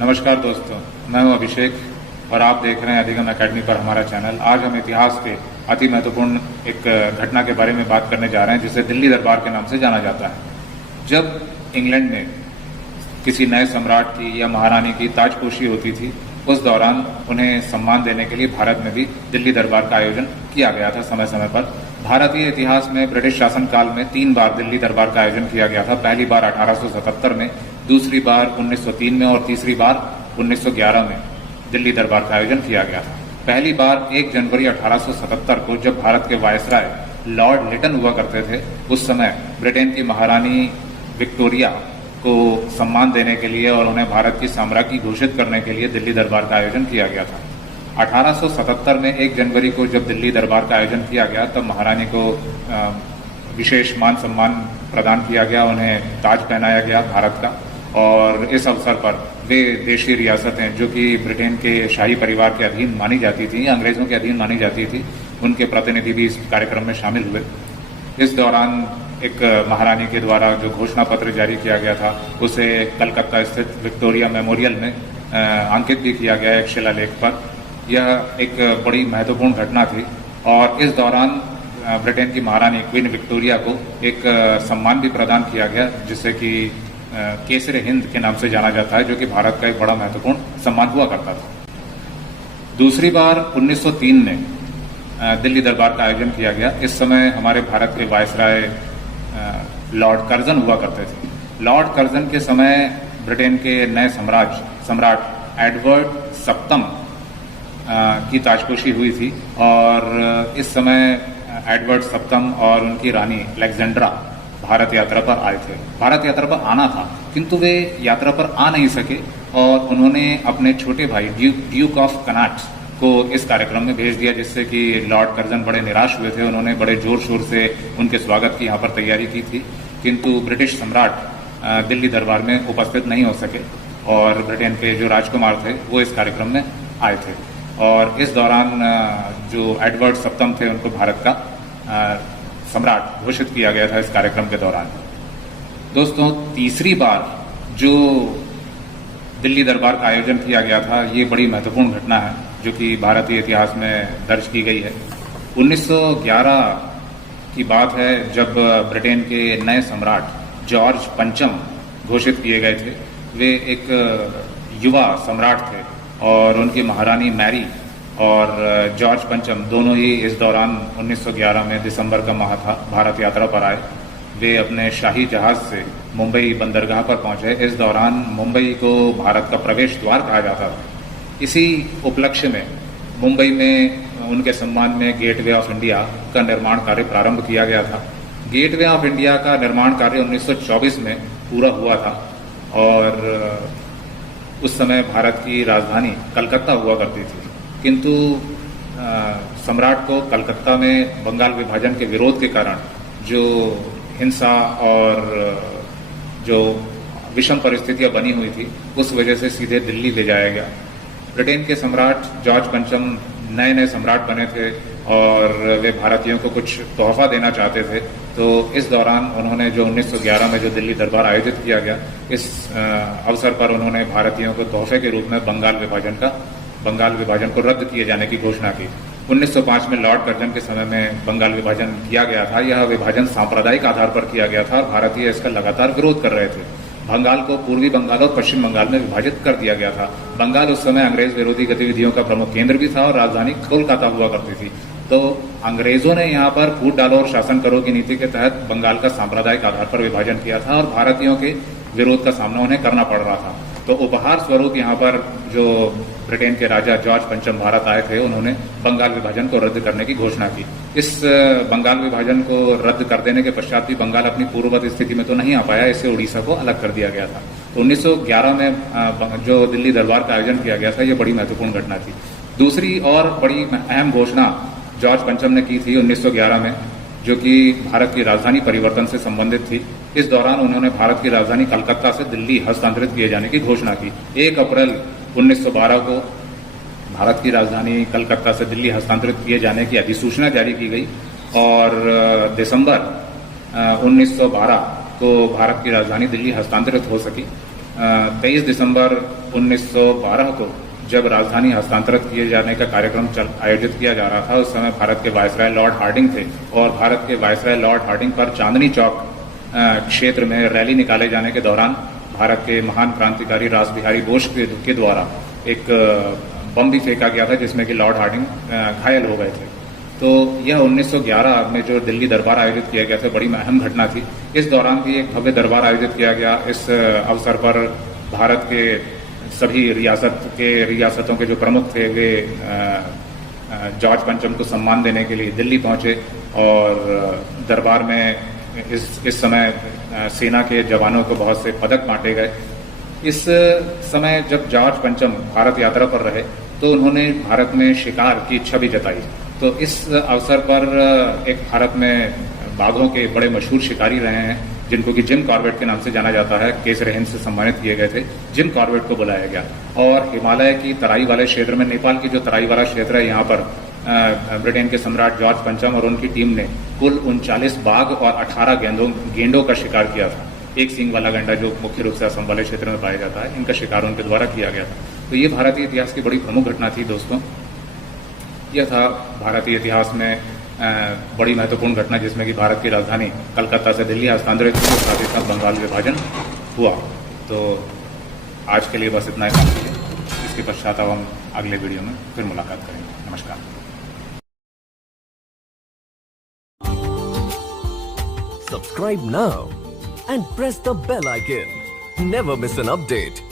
नमस्कार दोस्तों, मैं हूं अभिषेक और आप देख रहे हैं अधिगम एकेडमी पर हमारा चैनल। आज हम इतिहास के अति महत्वपूर्ण एक घटना के बारे में बात करने जा रहे हैं जिसे दिल्ली दरबार के नाम से जाना जाता है। जब इंग्लैंड में किसी नए सम्राट की या महारानी की ताजपोशी होती थी, उस दौरान उन्हें सम्मान देने के लिए भारत में भी दिल्ली दरबार का आयोजन किया गया था। समय समय पर भारतीय इतिहास में ब्रिटिश शासनकाल में 3 बार दिल्ली दरबार का आयोजन किया गया था। पहली बार 1877 में, दूसरी बार 1903 में और तीसरी बार 1911 में दिल्ली दरबार का आयोजन किया गया था। पहली बार 1 जनवरी 1877 को जब भारत के वायसराय लॉर्ड लिटन हुआ करते थे, उस समय ब्रिटेन की महारानी विक्टोरिया को सम्मान देने के लिए और उन्हें भारत की साम्राज्ञी घोषित करने के लिए दिल्ली दरबार का आयोजन किया गया था। 1877 में 1 जनवरी को जब दिल्ली दरबार का आयोजन किया गया, तब महारानी को विशेष मान सम्मान प्रदान किया गया, उन्हें ताज पहनाया गया भारत का। और इस अवसर पर वे देशी रियासतें जो कि ब्रिटेन के शाही परिवार के अधीन मानी जाती थी या अंग्रेजों के अधीन मानी जाती थी, उनके प्रतिनिधि भी इस कार्यक्रम में शामिल हुए। इस दौरान एक महारानी के द्वारा जो घोषणा पत्र जारी किया गया था, उसे कलकत्ता स्थित विक्टोरिया मेमोरियल में अंकित भी किया गया एक शिलालेख पर। यह एक बड़ी महत्वपूर्ण घटना थी और इस दौरान ब्रिटेन की महारानी क्वीन विक्टोरिया को एक सम्मान भी प्रदान किया गया, जिसे कि केसरे हिंद के नाम से जाना जाता है, जो कि भारत का एक बड़ा महत्वपूर्ण सम्मान हुआ करता था। दूसरी बार 1903 में दिल्ली दरबार का आयोजन किया गया। इस समय हमारे भारत के वायसराय लॉर्ड कर्जन हुआ करते थे। लॉर्ड कर्जन के समय ब्रिटेन के नए सम्राट एडवर्ड सप्तम की ताजपोशी हुई थी और इस समय एडवर्ड सप्तम और उनकी रानी अलेक्जेंड्रा भारत यात्रा पर आए थे। भारत यात्रा पर आना था, किंतु वे यात्रा पर आ नहीं सके और उन्होंने अपने छोटे भाई ड्यूक ऑफ कनाट को इस कार्यक्रम में भेज दिया, जिससे कि लॉर्ड कर्जन बड़े निराश हुए थे। उन्होंने बड़े जोर शोर से उनके स्वागत की यहाँ पर तैयारी की थी, किंतु ब्रिटिश सम्राट दिल्ली दरबार में उपस्थित नहीं हो सके और ब्रिटेन के जो राजकुमार थे वो इस कार्यक्रम में आए थे। और इस दौरान जो एडवर्ड सप्तम थे, उनको भारत का सम्राट घोषित किया गया था इस कार्यक्रम के दौरान। दोस्तों, तीसरी बार जो दिल्ली दरबार का आयोजन किया गया था, ये बड़ी महत्वपूर्ण घटना है जो कि भारतीय इतिहास में दर्ज की गई है। 1911 की बात है, जब ब्रिटेन के नए सम्राट जॉर्ज पंचम घोषित किए गए थे। वे एक युवा सम्राट थे और उनकी महारानी मैरी और जॉर्ज पंचम दोनों ही इस दौरान 1911 में दिसंबर का माह था, भारत यात्रा पर आए। वे अपने शाही जहाज से मुंबई बंदरगाह पर पहुंचे। इस दौरान मुंबई को भारत का प्रवेश द्वार कहा जाता था। इसी उपलक्ष्य में मुंबई में उनके सम्मान में गेटवे ऑफ इंडिया का निर्माण कार्य प्रारंभ किया गया था। गेटवे ऑफ इंडिया का निर्माण कार्य 1924 में पूरा हुआ था और उस समय भारत की राजधानी कलकत्ता हुआ करती थी, किंतु सम्राट को कलकत्ता में बंगाल विभाजन के विरोध के कारण जो हिंसा और जो विषम परिस्थितियां बनी हुई थी, उस वजह से सीधे दिल्ली ले जाया गया। ब्रिटेन के सम्राट जॉर्ज पंचम नए सम्राट बने थे और वे भारतीयों को कुछ तोहफा देना चाहते थे। तो इस दौरान उन्होंने जो 1911 में जो दिल्ली दरबार आयोजित किया गया, इस अवसर पर उन्होंने भारतीयों को तोहफे के रूप में बंगाल विभाजन को रद्द किए जाने की घोषणा की। 1905 में लॉर्ड कर्जन के समय में बंगाल विभाजन किया गया था। यह विभाजन सांप्रदायिक आधार पर किया गया था और भारतीय इसका लगातार विरोध कर रहे थे। बंगाल को पूर्वी बंगाल और पश्चिम बंगाल में विभाजित कर दिया गया था। बंगाल उस समय अंग्रेज विरोधी गतिविधियों का प्रमुख केंद्र भी था और राजधानी कोलकाता हुआ करती थी। तो अंग्रेजों ने यहाँ पर फूट डालो और शासन करो की नीति के तहत बंगाल का सांप्रदायिक आधार पर विभाजन किया था और भारतीयों के विरोध का सामना उन्हें करना पड़ रहा था। तो उपहार स्वरूप यहाँ पर जो ब्रिटेन के राजा जॉर्ज पंचम भारत आए थे, उन्होंने बंगाल विभाजन को रद्द करने की घोषणा की। इस बंगाल विभाजन को रद्द कर देने के पश्चात भी बंगाल अपनी पूर्ववत स्थिति में तो नहीं आ पाया, इससे उड़ीसा को अलग कर दिया गया था। तो 1911 में जो दिल्ली दरबार का आयोजन किया गया था, ये बड़ी महत्वपूर्ण घटना थी। दूसरी और बड़ी अहम घोषणा जॉर्ज पंचम ने की थी 1911 में, जो कि भारत की राजधानी परिवर्तन से संबंधित थी। इस दौरान उन्होंने भारत की राजधानी कलकत्ता से दिल्ली हस्तांतरित किए जाने की घोषणा की। 1 अप्रैल 1912 को भारत की राजधानी कलकत्ता से दिल्ली हस्तांतरित किए जाने की अधिसूचना जारी की गई और दिसंबर 1912 को भारत की राजधानी दिल्ली हस्तांतरित हो सकी। 23 दिसंबर 1912 को जब राजधानी हस्तांतरित किए जाने का कार्यक्रम आयोजित किया जा रहा था, उस समय भारत के वायसराय लॉर्ड हार्डिंग थे और भारत के वायसराय लॉर्ड हार्डिंग पर चांदनी चौक क्षेत्र में रैली निकाले जाने के दौरान भारत के महान क्रांतिकारी रासबिहारी बोस के द्वारा एक बम भी फेंका गया था, जिसमें कि लॉर्ड हार्डिंग घायल हो गए थे। तो यह 1911 में जो दिल्ली दरबार आयोजित किया गया था, बड़ी अहम घटना थी। इस दौरान भी एक भव्य दरबार आयोजित किया गया। इस अवसर पर भारत के सभी रियासतों के जो प्रमुख थे, वे जॉर्ज पंचम को सम्मान देने के लिए दिल्ली पहुंचे और दरबार में इस समय सेना के जवानों को बहुत से पदक बांटे गए। इस समय जब जॉर्ज पंचम भारत यात्रा पर रहे तो उन्होंने भारत में शिकार की इच्छा भी जताई। तो इस अवसर पर एक भारत में बाघों के बड़े मशहूर शिकारी रहे हैं, जिनको कि जिम कॉर्बेट के नाम से जाना जाता है, केसर हिंद से सम्मानित किए गए थे। जिम कॉर्बेट को बुलाया गया और हिमालय की तराई वाले क्षेत्र में, नेपाल की जो तराई वाला क्षेत्र है, यहाँ पर ब्रिटेन के सम्राट जॉर्ज पंचम और उनकी टीम ने कुल 39 बाघ और 18 गेंडों का शिकार किया था। एक सींग वाला गैंडा जो मुख्य रूप से असम वाले क्षेत्र में पाया जाता है, इनका शिकार उनके द्वारा किया गया था। तो ये भारतीय इतिहास की बड़ी प्रमुख घटना थी दोस्तों। यह था भारतीय इतिहास में बड़ी महत्वपूर्ण घटना, जिसमें कि भारत की राजधानी कलकत्ता से दिल्ली हस्तांतरित हुई और साथ ही साथ बंगाल विभाजन हुआ। तो आज के लिए बस इतना ही काफी है। इसके पश्चात अब हम अगले वीडियो में फिर मुलाकात करेंगे। नमस्कार। Subscribe now and press the bell icon. Never miss an update.